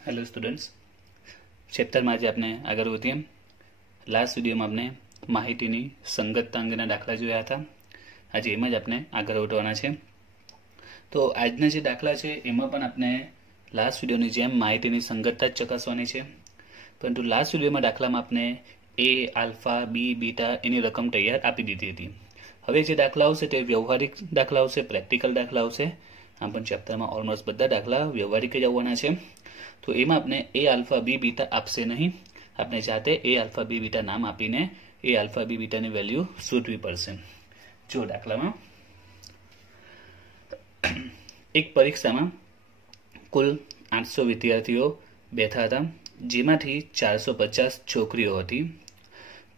Hello students, chapter में आज आपने आगे વધીએ। लास्ट वीडियो में आपने माहितीनी संगतता अंगेना दाखला जोया था। आज एम ज आपने आगे વધવાના છે। तो આજના જે દાખલા છે એમાં પણ આપણે લાસ્ટ વિડીયોની જેમ માહિતીની સંગતતા જ ચકાસવાની છે, પરંતુ લાસ્ટ વિડીયોમાં દાખલામાં આપણે એ, આલ્ફા, બી, બીટા એની રકમ તૈયાર આપી દીધી હતી। હવે જે દાખલા આવશે તે વ્યવહારિક દાખલા આવશે, પ્રેક્ટિકલ દાખલા આવશે। આમ પણ ચેપ્ટરમાં ઓલમોસ્ટ બધા દાખલા વ્યવહારિક જ આવવાના છે। तो एम आपने ए आल्फा बी बीटा आपसे नहीं, आपने जाते ए आल्फा बी बीटा नाम आपीने ए आल्फा बी बीटा ની વેલ્યુ શોધવી પડશે। જો દાખલામાં એક પરીક્ષામાં કુલ 800 વિદ્યાર્થીઓ બેઠા હતા, જેમાંથી 450 છોકરીઓ હતી।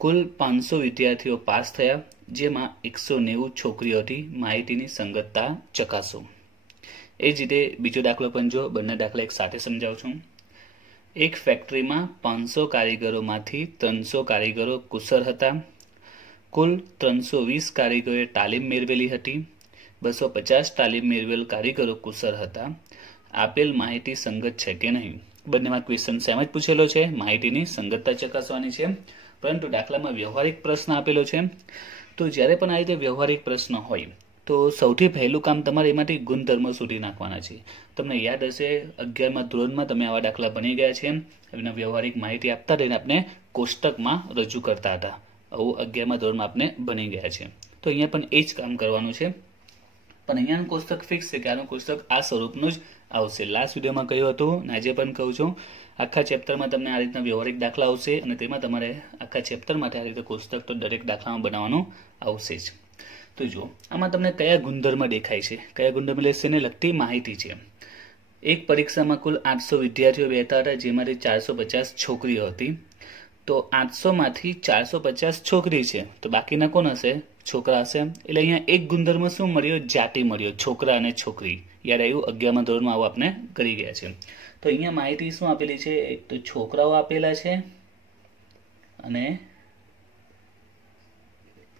કુલ 500 વિદ્યાર્થીઓ પાસ થયા, જેમાં 190 છોકરીઓ હતી। માહિતીની સંગતતા ચકાસો। એ જ રીતે બીજો દાખલો પણ જો, બંને દાખલા એક સાથે સમજાવું છું। એક ફેક્ટરીમાં 500 કારીગરોમાંથી 300 કારીગરો કુશળ હતા। કુલ 320 કારીગરોએ તાલીમ મેળવેલી હતી। 250 તાલીમ મેળવેલ કારીગરો કુશળ હતા। આપેલ માહિતી સંગત છે કે નહીં? બંનેમાં ક્વેશ્ચન સેમ જ પૂછેલો છે, માહિતીની સંગતતા ચકાસવાની છે, પરંતુ દાખલામાં વ્યવહારિક પ્રશ્ન આપેલો છે। તો જ્યારે પણ આ રીતે વ્યવહારિક પ્રશ્ન હોય तो સૌથી પહેલું કામ તમારે એમાંથી ગુણધર્મો શોધી નાખવાના છે। તમને યાદ હશે 11મા ધોરણમાં તમે આવા દાખલા બની ગયા છે, એના વ્યવહારિક માહિતી આપતા રહીને આપણે કોષ્ટકમાં રજૂ કરતા હતા। આવું 11મા ધોરણમાં આપણે બની ગયા છે। તો અહીંયા પણ એ જ કામ કરવાનું છે, પણ અહીંયાનું કોષ્ટક ફિક્સ છે કે આનું કોષ્ટક આ સ્વરૂપનું જ આવશે। લાસ્ટ વિડીયોમાં કહ્યું હતું ને આજે પણ કહું છું, આખા ચેપ્ટરમાં તમને આ રીતના વ્યવહારિક દાખલા આવશે અને તેમાં તમારે આખા ચેપ્ટર માટે આ રીતે કોષ્ટક તો દરેક દાખલામાં બનાવવાનું આવશે જ। तो जो आम तमने कया गुणधर्म देखाय छे, कया गुणधर्म એટલે ને લગતી માહિતી છે। એક પરીક્ષામાં કુલ 800 વિદ્યાર્થીઓ બેઠા હતા, જેમાંથી 450 છોકરીઓ હતી। તો 800 માંથી 450 છોકરી છે, તો બાકીના કોણ હશે? છોકરા હશે। એટલે અહીંયા એક ગુણધર્મ શું મળ્યો? જાતિ મળ્યો, છોકરા અને છોકરી। યાદ આવ્યું? 11મા ધોરણમાં આવું આપણે કરી ગયા છે। તો અહીંયા માહિતી શું આપેલી છે? એક તો છોકરાઓ આપેલા છે અને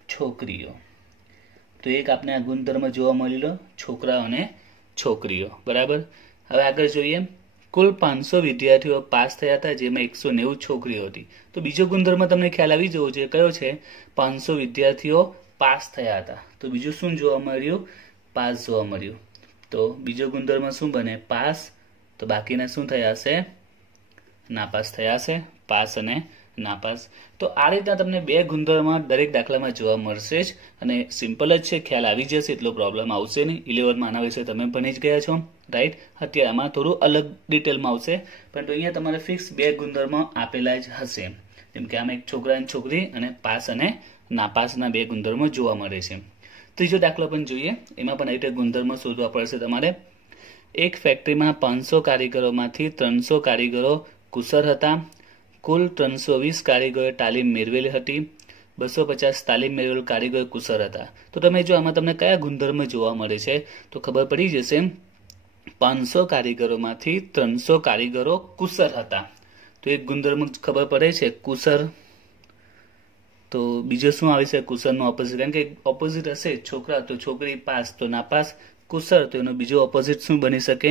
છોકરીઓ। तो एक आपने आ गुणधर्म जोवा मळेलो, छोकरा अने छोकरीओ। बराबर। हवे आगळ जोईए। कुल 500 विद्यार्थीओ पास थया हता, जेमां 190 छोकरीओ हती। तो बीजो गुणधर्म तमने ख्याल आवी जवो जोईए, कयो छे? 500 विद्यार्थीओ पास थया हता। तो बीजुं शुं जोवा मळ्युं? पास जोवा मळ्युं। तो बीजो गुणधर्म शुं बने? पास। तो बाकीना शुं थया हशे? नापास थया हशे। पास अने नापास। तो आ रीतना तमने बे गुणधर्म दरेक दाखलामां जोवा मळशे ज अने सिम्पल ज छे, ख्याल आवी जशे, एटलो प्रॉब्लम आवशे नहीं। 11 માં આના વિશે તમે ભણી જ ગયા છો, રાઈટ? અત્યારે આમાં થોડું અલગ ડિટેલમાં આવશે, પરંતુ અહીંયા તમારે ફિક્સ બે ગુણધર્મ આપેલા જ હશે। જેમ કે આમાં એક છોકરા અને છોકરી અને પાસ અને નાપાસના બે ગુણધર્મો જોવા મળે છે। ત્રીજો દાખલો પણ જોઈએ, એમાં પણ આ રીતે ગુણધર્મ શોધવા પડશે તમારે। એક ફેક્ટરીમાં 500 કારીગરોમાંથી 300 કારીગરો કુશળ હતા। कुल 320 कारीगरोए तालीम मेळवेली हती। 250 तालीम मेळवेल कारीगर कुशળ હતા। तो તમે જો આમાં તમને કયા ગુણધર્મ જોવા મળે છે તો ખબર પડી જશે। 500 કારીગરોમાંથી 300 કારીગરો કુશળ હતા, તો એક ગુણધર્મ ખબર પડે છે, કુશળ। તો બીજો શું આવે છે? કુશળનો ઓપોઝિટ, કારણ કે ઓપોઝિટ હશે છોકરા તો છોકરી, પાસ તો નાપાસ, કુશળ તો એનો બીજો ઓપોઝિટ શું બની શકે?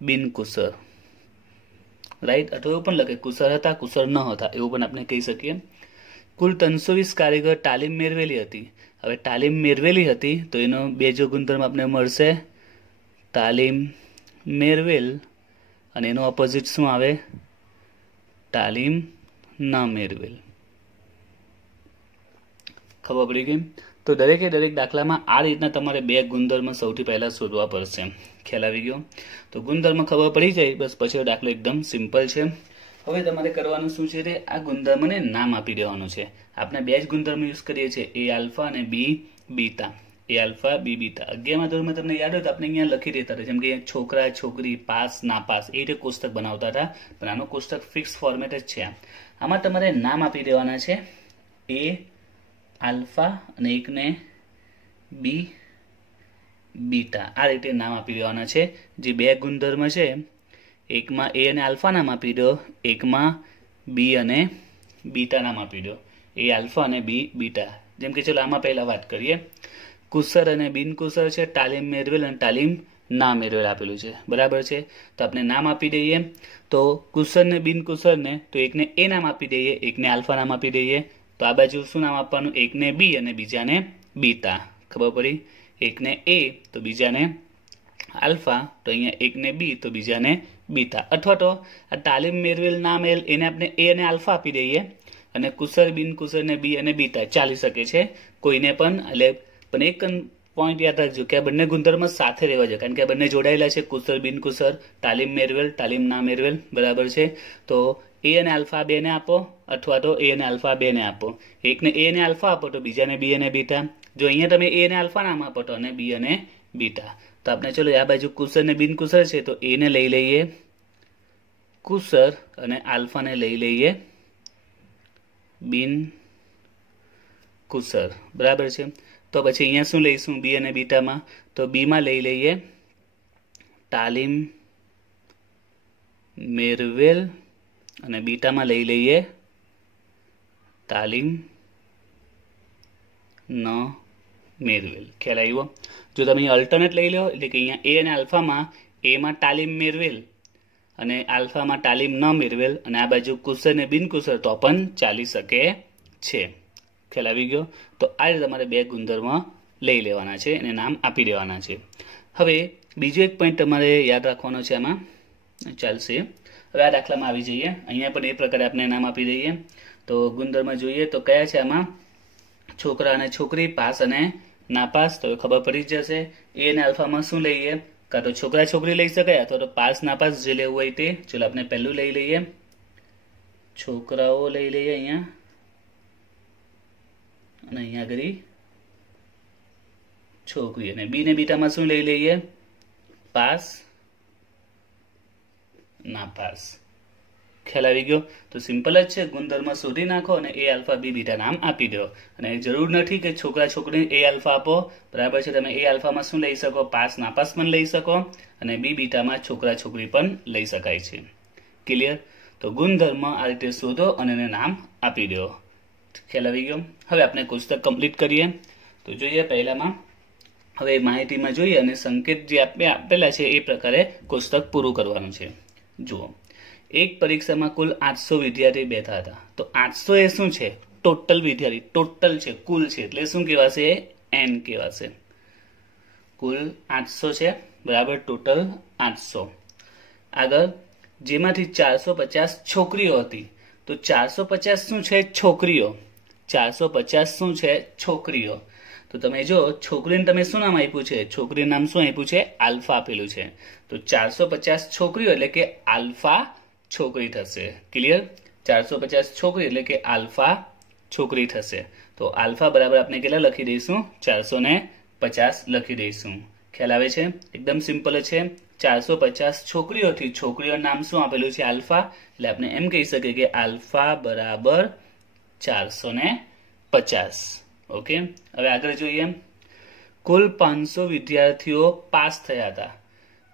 બિનકુશળ, राइट? अथवा एवं पण लखे कुशल हता, कुशल न हता, एवं पण आपणे कही सकीए। कुल 320 कारीगर तालीम मेळवेली हती। हवे तालीम मेळवेली हती तो एनो बीजो गुणधर्म आपणे मळशे तालीम मेळवेल, अने एनो ऑपोजिट शुं आवे? तालीम न मेळवेल। खबर पड़ी गई? तो दरेके दरेक दाखलामां आ रीतना तमारे बे गुणधर्म सौथी पहेला शोधवा पड़शे। ख्याल आवी गयो? तो गुणधर्म खबर पड़ी जाए बस पछीनो दाखलो एकदम सिम्पल छे। हवे तमारे करवानुं शुं छे रे? आ गुणधर्मने नाम आपी देवानुं छे। आपणे बे ज गुणधर्म यूज करीए छीए, ए आल्फा अने बी बीटा। ए आल्फा बी बीटा 11મા ધોરણમાં તમને યાદ હોય તો આપણે અહીંયા લખી દેતા હતા, જેમ કે છોકરા છોકરી, પાસ નાપાસ, એ રીતે કોષ્ટક બનાવતા હતા, પણ આનો કોષ્ટક ફિક્સ ફોર્મેટ જ છે। આમાં તમારે નામ આપી દેવાના છે, એ આલ્ફા અને એકને બી बीटा। आ रीते नाम आपी देवाना छे। जे बे गुणधर्म छे, एक में ए अने आल्फा नाम आपी दो, एक में बी अने बीटा नाम आपी दो। ए आल्फा अने बी बीटा। जेम के चलो आमां पहेला वात करीए। कुशल अने बिनकुशल छे, तालीम मेळवेल अने तालीम ના મેળવેલ આપેલું છે, બરાબર છે। તો આપણે નામ આપી દઈએ, તો કુશળ ને બિનકુશળ તો એકને એ નામ આપી દઈએ, એકને આલ્ફા નામ આપી દઈએ। તો આ બાજુ શું નામ આપવાનું, એકને બી અને બીજાને બીટા, ખબર પડી? એકને એ તો બીજાને આલ્ફા, તો અહીંયા એકને બી તો બીજાને બીટા। અથવા તો આ તાલીમ મેળવેલ ના મેલ એને આપણે એ અને આલ્ફા આપી દઈએ અને કુશળ બિનકુશળ ને બી અને બીટા, ચાલી શકે છે કોઈને પણ। એટલે પણ એક પોઈન્ટ યાદ રાખજો કે આ બંને ગુણધર્મ સાથે રહેવા જોઈએ, કારણ કે આ બંને જોડાયેલા છે, કુશળ બિનકુશળ, તાલીમ મેળવેલ તાલીમ ના મેળવેલ, બરાબર છે। તો એ અને આલ્ફા બેને આપો, અથવા તો એ અને આલ્ફા બેને આપો। એકને એ અને આલ્ફા આપો તો બીજાને બી અને બીટા। જો અહીંયા તમે એ અને આલ્ફા નામ આપો તો અને બી અને બીટા। તો આપણે ચલો આ બાજુ કુશળ ને બિનકુશળ છે તો એ ને લઈ લઈએ કુશળ અને આલ્ફા ને લઈ લઈએ બિન કુશળ, બરાબર છે। તો પછી અહીંયા શું લઈશું બી અને બીટામાં, તો બી માં લઈ લઈએ તાલીમ મેળવેલ અને બીટામાં લઈ લઈએ તાલીમ ન મેળવેલ। ખ્યાલ આવ્યો? જો તમે અલ્ટરનેટ લઈ લો, એટલે કે અહીંયા એ અને આલ્ફામાં એમાં તાલીમ મેળવેલ અને આલ્ફામાં તાલીમ ન મેળવેલ, અને આ બાજુ કુશળ ને બિનકુશળ તો પણ ચાલી શકે છે। ખ્યાલ આવી ગયો? તો આ રીતે તમારે બે ગુણધર્મ લઈ લેવાના છે અને નામ આપી દેવાના છે। હવે બીજો એક પોઈન્ટ તમારે યાદ રાખવાનો છે, આમાં ચાલશે। હવે આ દાખલામાં આવી જઈએ, અહીંયા પણ એ પ્રકારે આપણે નામ આપી દઈએ। તો ગુણધર્મ જોઈએ તો કયા છે આમાં, છોકરા અને છોકરી, પાસ અને નાપાસ। તો ખબર પડી જ જશે। એ અને આલ્ફામાં શું લઈએ, કાં તો છોકરા છોકરી લઈ શકાય અથવા તો પાસ નાપાસ જે લેવું હોય તે। ચલો આપણે પહેલું લઈ લઈએ, છોકરાઓ લઈ લઈએ અહીંયા, અને અહીંયા આગળ છોકરી, અને બી ને બીટામાં શું લઈ લઈએ, પાસ નાપાસ। ખ્યાલ આવી ગયો? તો સિમ્પલ જ છે, ગુણધર્મ શોધી નાખો અને એ આલ્ફા બી બીટા નામ આપી દો। અને જરૂર નથી કે છોકરા છોકરી એ આલ્ફા આપો, બરાબર છે। તમે એ આલ્ફામાં શું લઈ શકો, પાસ નાપાસ પણ લઈ શકો, અને બી બીટામાં છોકરા છોકરી પણ લઈ શકાય છે। ક્લિયર? તો ગુણધર્મ આ રીતે શોધો અને એને નામ આપી દો। ખ્યાલ આવી ગયો? હવે આપણે કોષ્ટક કમ્પ્લીટ કરીએ। તો જોઈએ પહેલામાં, હવે માહિતીમાં જોઈએ અને સંકેત જે આપેલા છે એ પ્રકારે કોષ્ટક પૂરું કરવાનું છે। જુઓ, એક પરીક્ષામાં કુલ 800 વિદ્યાર્થી બેઠા હતા। તો 800 એ શું છે, ટોટલ વિદ્યાર્થી, ટોટલ છે, કુલ છે, એટલે શું કહેવાશે, એન કહેવાશે। કુલ 800 છે, બરાબર, ટોટલ 800। આગળ, જેમાંથી 450 છોકરીઓ હતી, તો 450 શું છે, છોકરીઓ, 450 શું છે, છોકરીઓ। તો તમે જો છોકરીને તમે શું નામ આપ્યું છે, છોકરીનું નામ શું આપ્યું છે, આલ્ફા આપેલું છે। તો 450 છોકરીઓ એટલે કે આલ્ફા છોકરી થશે। ક્લિયર? 450 છોકરી એટલે કે આલ્ફા છોકરી થશે। તો આલ્ફા બરાબર આપણે કેટલા લખી દઈશું, 450 લખી દઈશું। ખ્યાલ આવે છે? એકદમ સિમ્પલ છે। 450 છોકરીઓથી છોકરીઓનું નામ શું આપેલું છે, આલ્ફા, એટલે આપણે એમ કહી શકીએ કે આલ્ફા બરાબર 450। ઓકે, હવે આગળ જોઈએ, કુલ 500 વિદ્યાર્થીઓ પાસ થયા હતા।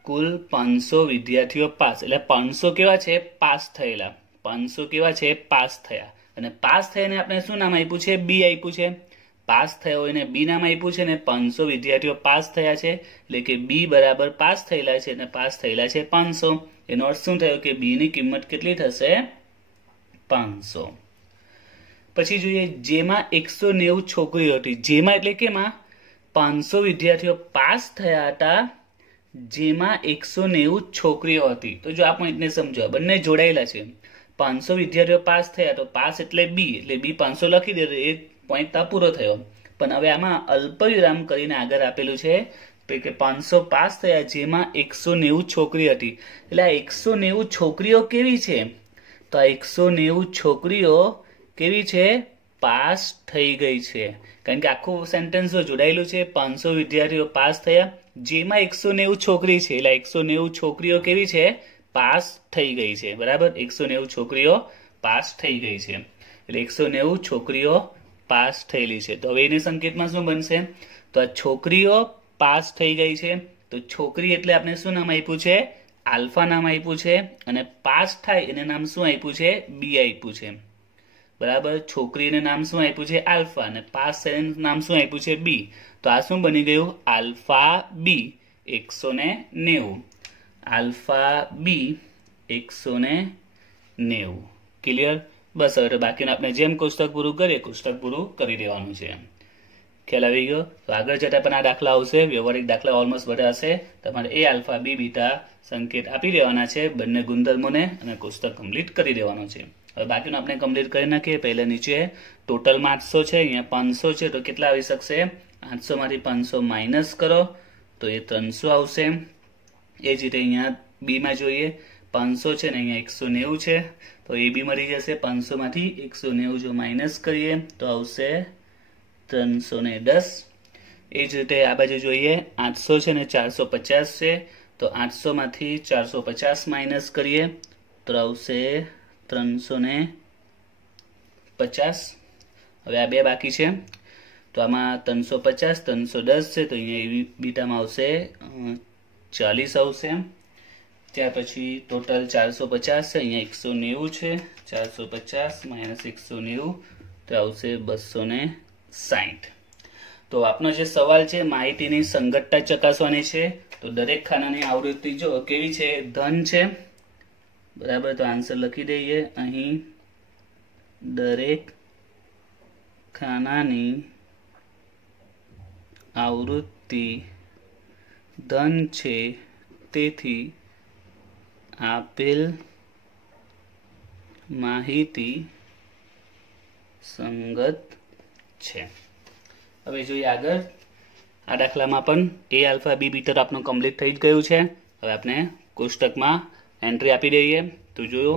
કુલ 500 વિદ્યાર્થીઓ પાસ, એટલે 500 કેવા છે, પાસ થયેલા, 500 કેવા છે, પાસ થયા। અને પાસ થઈને આપણે શું નામ આપ્યું છે, બી આપ્યું છે। પાસ થયો હોય ને બી નામ આપ્યું છે, ને 500 વિદ્યાર્થીઓ પાસ થયા છે, એટલે કે બી બરાબર પાસ થયેલા છે, અને પાસ થયેલા છે 500। એનો અર્થ શું થયો કે બી ની કિંમત કેટલી થશે, 500। પછી જોઈએ, જેમાં 190 છોકરીઓ હતી, જેમાં એટલે કેમાં, 500 વિદ્યાર્થીઓ પાસ થયા હતા, જેમાં 190 છોકરીઓ હતી। તો જો આ પોઈન્ટને સમજો, બંને જોડાયેલા છે। 500 વિદ્યાર્થીઓ પાસ થયા, તો પાસ એટલે બી 500 લખી દે, એ પોઈન્ટ તો પૂરો થયો। પણ હવે આમાં અલ્પવિરામ કરીને આગળ આપેલું છે કે 500 પાસ થયા, જેમાં 190 છોકરી હતી। એટલે આ 190 છોકરીઓ કેવી છે, તો આ 190 છોકરીઓ કેવી છે, પાસ થઈ ગઈ છે। કારણ કે આખું સેન્ટેન્સ જોડાયેલું છે, 500 વિદ્યાર્થીઓ પાસ થયા, જેમાં 190 છોકરી છે, એટલે 190 છોકરીઓ કેવી છે, પાસ થઈ ગઈ છે। બરાબર, 190 છોકરીઓ પાસ થઈ ગઈ છે, એટલે 190 છોકરીઓ પાસ થયેલી છે। તો હવે એને સંકેતમાં શું બનશે, તો આ છોકરીઓ પાસ થઈ ગઈ છે, તો છોકરી એટલે આપણે શું નામ આપ્યું છે, આલ્ફા નામ આપ્યું છે, અને પાસ થાય એને નામ શું આપ્યું છે, બી આપ્યું છે। બરાબર, છોકરીને નામ શું આપ્યું છે, આલ્ફા, અને પાસ થઈને નામ શું આપ્યું છે, બી। તો આ શું બની ગયું, alpha B 190, alpha B 190. Clear? બસ હવે બાકીનું આપણે જેમ કોષ્ટક પૂરું કરીએ કોષ્ટક પૂરું કરી દેવાનું છે. ખ્યાલ આવી ગયો? તો આગળ જતા પણ આ દાખલા આવશે, વ્યવહારિક દાખલા ઓલમોસ્ટ બધા હશે. તમારે એ આલ્ફા બી બીટા સંકેત આપી દેવાના છે બંને ગુણધર્મોને અને કોષ્ટક કમ્પ્લીટ કરી દેવાનું છે. હવે બાકીનું આપણે કમ્પ્લીટ કરી નાખીએ. પહેલા નીચે ટોટલમાં 800 છે, અહીંયા 500 છે, તો કેટલા આવી શકશે? 800 માંથી 500 માઇનસ કરો તો એ 300 આવશે. એ જ રીતે અહીંયા બી માં જોઈએ 500 છે ને અહીંયા 190 છે, તો એ બી મળી જશે. 500 માંથી 190 જો માઇનસ કરીએ તો આવશે 310. એ જ રીતે આ બાજુ જોઈએ 800 છે ને 450 છે, તો 800 માંથી 450 માઇનસ કરીએ તો આવશે 350. હવે આ બે બાકી છે, તો આમાં 350 310 છે, તો અહીંયા બીટામાં આવશે 40 આવશે. ત્યાર પછી ટોટલ 450 છે, અહીંયા 190 છે, 450 માઇનસ 190 તો આવશે 260. તો આપનો જે સવાલ છે માહિતીની સંગતતા ચકાસવાની છે. તો દરેક ખાનાની આવૃત્તિ જો કેવી છે? ધન છે, બરાબર. તો આન્સર લખી દઈએ અહીં, દરેક ખાનાની આવૃત્તિ ધન છે, તેથી આપેલ માહિતી સંગત છે. હવે જોઈએ આગળ. આ દાખલામાં પણ એ આલ્ફા બી બીટા આપણું કમ્પ્લીટ થઈ જ ગયું છે. હવે આપણે કોષ્ટકમાં એન્ટ્રી આપી દઈએ. તો જોયો,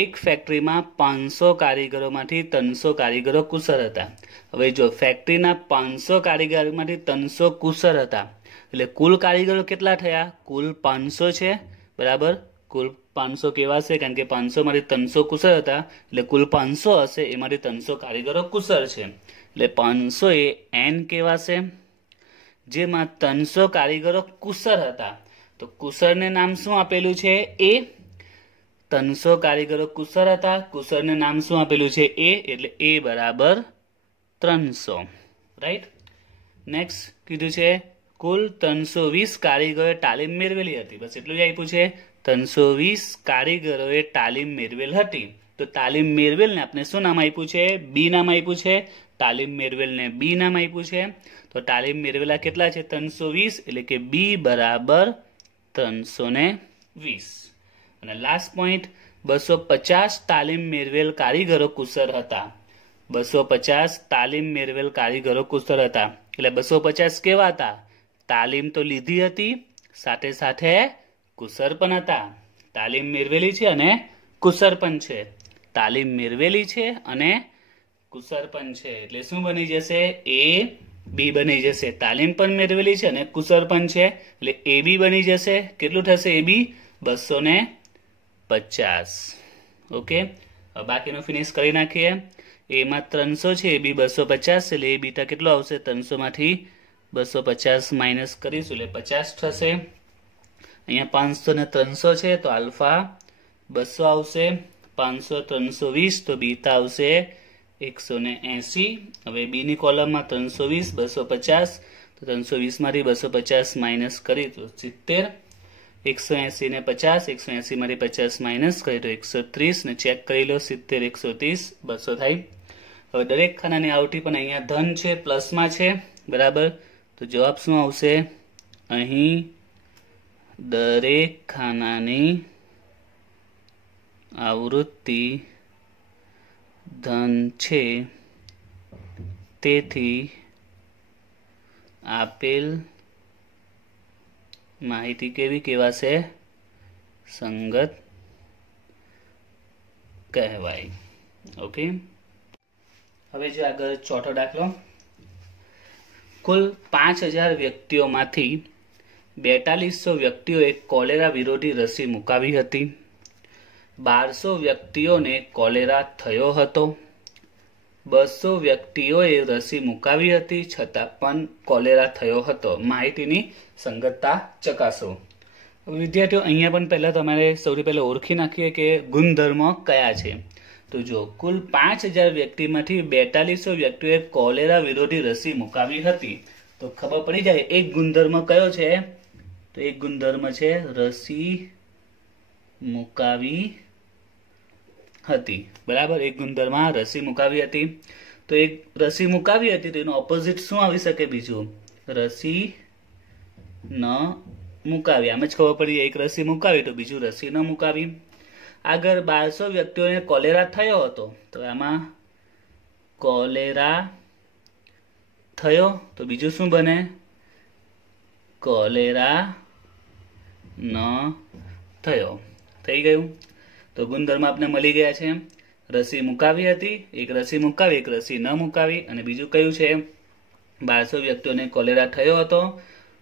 એક ફેક્ટરીમાં 500 કારીગરોમાંથી 300 કારીગરો કુશળ હતા. હવે જો ફેક્ટરીના 500 કારીગરોમાંથી 300 કુશળ હતા, એટલે કુલ કારીગરો કેટલા થયા? કુલ 500 છે, બરાબર. કુલ 500 કેવા છે? કારણ કે 500 માંથી 300 કુશળ હતા, એટલે કુલ 500 હશે, એમાંથી 300 કારીગરો કુશળ છે, એટલે 500 એ n કહેવાશે. જેમાં 300 કારીગરો કુશળ હતા, તો કુશળને નામ શું આપેલું છે? એ. 300 કારીગરો કુશળ હતા, કુશળને નામ શું આપેલું છે? એ, એટલે એ બરાબર 300. રાઈટ. નેક્સ્ટ કીધું છે કુલ 320 કારીગરોએ તાલીમ મેળવેલી હતી. બસ એટલું જ આપ્યું છે. 320 કારીગરોએ તાલીમ મેળવેલ હતી. તો તાલીમ મેળવેલને આપણે શું નામ આપ્યું છે? બી નામ આપ્યું છે. તાલીમ મેળવેલને બી નામ આપ્યું છે. તો તાલીમ મેળવેલા કેટલા છે? 320, એટલે કે બી બરાબર 320. અને લાસ્ટ પોઈન્ટ, 250 તાલીમ મેળવેલ કારીગરો કુશળ હતા. 250 તાલીમ મેળવેલ કારીગરો કુશળ હતા, એટલે 250 કેવા હતા? તાલીમ તો લીધી હતી, સાથે સાથે કુશળ પણ હતા. તાલીમ મેળવેલી છે અને કુશળ પણ છે. તાલીમ મેળવેલી છે અને કુશળ પણ છે, એટલે શું બની જશે? એ બી બની જશે. તાલીમ પણ મેળવેલી છે અને કુશળ પણ છે, એટલે એ બી બની જશે. કેટલું થશે? એ બી 250. ઓકે, બાકીનું ફિનિશ કરી નાખીએ. એમાં 300 છે, એ બી 250, એટલે એ બીટા કેટલો આવશે? 300 માંથી 250 માઇનસ કરીશું એટલે 50 થશે. અહીંયા 500 ને 300 છે, તો આલ્ફા 200 આવશે. 500 320, તો બીટા આવશે 180. હવે બી ની કોલમમાં 320 250, તો 320 માંથી 250 માઇનસ કરી તો 70. 180 ને 50, 180 માંથી 50 માઇનસ કરી તો 130, ને ચેક કરી લો 70 130 200 થાય. હવે દરેક ખાનાની આવૃત્તિ પણ અહીંયા ધન છે, પ્લસમાં છે, બરાબર. તો જવાબ શું આવશે? અહીં દરેક ખાનાની આવૃત્તિ ધન છે, તેથી આપેલ માહિતી કેવી કહેવાશે? સંગત કહેવાય. ઓકે, હવે જો આગળ ચોથો દાખલો. કુલ 5000 વ્યક્તિઓમાંથી 4200 વ્યક્તિઓએ કોલેરા વિરોધી રસી મુકાવી હતી. 1200 વ્યક્તિઓને કોલેરા થયો હતો. 200 વ્યક્તિઓએ રસી મુકાવી હતી, છતાં પણ કોલેરા થયો હતો. માહિતીની સંગતતા ચકાસો. વિદ્યાર્થીઓ, અહીંયા પણ પહેલા તમારે સૌથી પહેલા ઓળખી નાખીએ કે ગુણધર્મ કયા છે. તો જો કુલ 5000 વ્યક્તિમાંથી 4200 વ્યક્તિઓએ કોલેરા વિરોધી રસી મુકાવી હતી, તો ખબર પડી જાય એક ગુણધર્મ કયો છે? તો એક ગુણધર્મ છે રસી મુકાવી હતી, બરાબર। એક ગુણધર્મમાં રસી મુકાવી હતી, તો એક રસી મુકાવી હતી તો એનું ઓપોઝિટ શું આવી શકે? બીજું રસી ન મુકાવી। આમ જ ખબર પડી, એક રસી મુકાવી તો બીજું રસી ન મુકાવી। આગળ 1200 વ્યક્તિઓને કોલેરા થયો હતો, તો આમાં કોલેરા થયો તો બીજું શું બને? કોલેરા ન થયો। થઈ ગયું। તો ગુણધર્મ આપણે મળી ગયા છે। રસી મુકાવી હતી, એક રસી મુકાવી, એક રસી ન મુકાવી, અને બીજું કયું છે? 1200 વ્યક્તિઓને કોલેરા થયો હતો,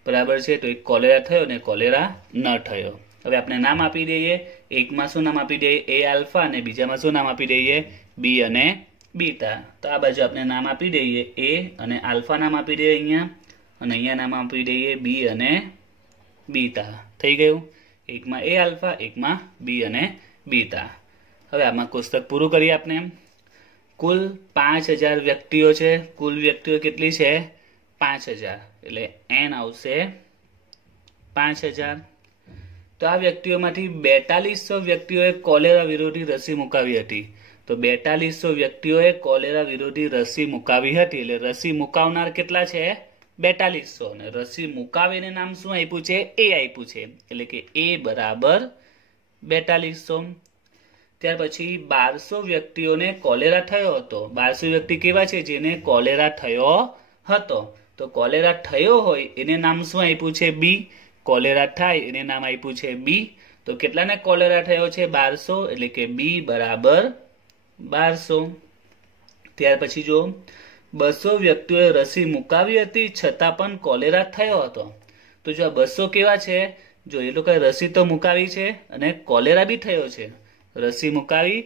બરાબર છે। તો એક કોલેરા થયો ને કોલેરા ન થયો। હવે આપણે નામ આપી દઈએ। એકમાં શું નામ આપી દઈએ? એ આલ્ફા, અને બીજામાં શું નામ આપી દઈએ? બી અને બીટા। તો આ બાજુ આપણે નામ આપી દઈએ એ અને આલ્ફા નામ આપી દઈએ અહીંયા, અને અહીંયા નામ આપી દઈએ બી અને બીટા। થઈ ગયું। એકમાં એ આલ્ફા, એકમાં બી અને બીટા। હવે આમાં કોષ્ટક પૂરું કરીએ આપણે। કુલ 5000 વ્યક્તિઓ છે, કુલ વ્યક્તિઓ કેટલી છે? 5000, એટલે એન આવશે 5000। તો આ વ્યક્તિઓમાંથી 4200 વ્યક્તિઓએ કોલેરા વિરોધી રસી મુકાવી હતી, તો 4200 વ્યક્તિઓએ કોલેરા વિરોધી રસી મુકાવી હતી, એટલે રસી મુકાવનાર કેટલા છે? 4200, અને રસી મુકાવીને નામ શું આપ્યું છે? એ આપ્યું છે, એટલે કે એ બરાબર 4200। ત્યાર પછી 1200 વ્યક્તિઓને કોલેરા થયો હતો। 1200 વ્યક્તિ કેવા છે? જેને કોલેરા થયો હતો, તો કોલેરા થયો હોય એને નામ શું આપ્યું છે? બી। કોલેરા થાય એને નામ આપ્યું છે બી। તો કેટલાને કોલેરા થયો છે? 1200, એટલે કે બી બરાબર 1200। ત્યાર પછી જો 200 વ્યક્તિઓએ રસી મુકાવી હતી છતાં પણ કોલેરા થયો હતો, તો જો આ 200 કેવા છે? જો એ લોકોએ રસી તો મુકાવી છે અને કોલેરા બી થયો છે, રસી મુકાવી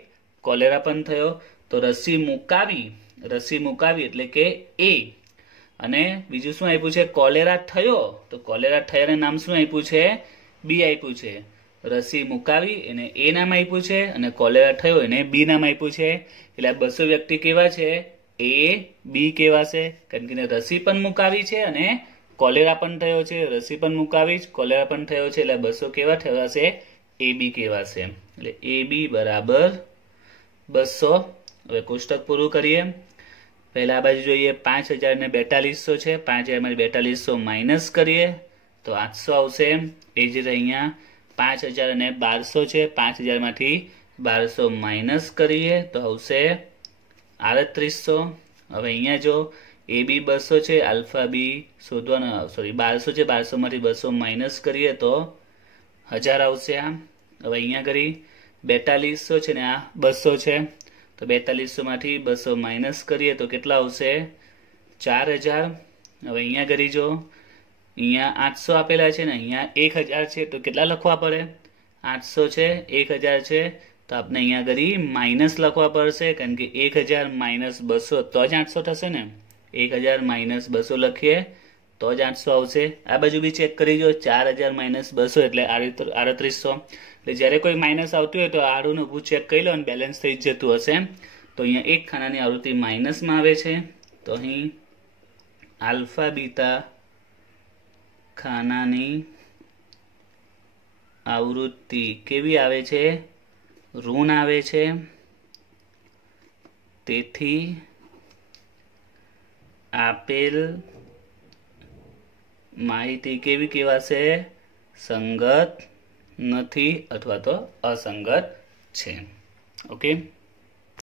કોલેરા પણ થયો, તો રસી મુકાવી એટલે કે એ, અને બીજું શું આપ્યું છે? કોલેરા થયો, તો કોલેરા થયાને નામ શું આપ્યું છે? બી આપ્યું છે। રસી મુકાવી એને એ નામ આપ્યું છે, અને કોલેરા થયો એને બી નામ આપ્યું છે। એટલે આ 200 વ્યક્તિ કેવા છે? એ બી કહેવાશે, કારણ કે રસી પણ મુકાવી છે અને કોલેરા પણ થયો છે, રસી પણ મુકાવી, કોલેરા પણ થયો છે, એટલે 200 કેવા થવાશે? એ બી કહેવાશે। એટલે એ બી બરાબર 200। હવે કોષ્ટક પૂરું કરીએ। પહેલા આ બાજુ જોઈએ 5000 ને 4200 છે, 5000 માંથી 4200 માઇનસ કરીએ તો 800 આવશે। એ જ રીતે અહીંયા 5000 અને 1200 છે, 5000 માંથી 1200 માઇનસ કરીએ તો આવશે 3800। હવે અહીંયા જો એ બી 200 છે, આલ્ફા બી શોધવાનો, સોરી 1200 છે, 1200 માંથી 200 માઇનસ કરીએ તો 1000 આવશે આ। હવે અહીંયા કરી 4200 છે ને આ 200 છે, તો 4200 માંથી 200 માઇનસ કરીએ તો કેટલા આવશે? 4000। હવે અહીંયા કરી જો અહીંયા 800 આપેલા છે ને અહીંયા 1000 છે, તો કેટલા લખવા પડે? 800 છે, 1000 છે, તો આપણે અહીંયા કરી માઇનસ લખવા પડશે, કારણ કે 1000 માઇનસ 200 તો જ 800 થશે ને। 1000 માઇનસ 200 લખીએ તો જ 800 આવશે। આ બાજુ બી ચેક કરી જો 4000 માઇનસ 200 એટલે 3800। એટલે જ્યારે કોઈ માઇનસ આવતું હોય તો આડું ઊભું ચેક કરી લો અને બેલેન્સ થઈ જતું હશે। તો અહીંયા એક ખાનાની આવૃત્તિ માઇનસમાં આવે છે, તો અહીં આલ્ફા બીટા ખાનાની આવૃત્તિ કેવી આવે છે? ઋણ આવે છે। તેથી આપેલ માહિતી કેવી કહેવાશે? સંગત નથી અથવા તો અસંગત છે। ઓકે।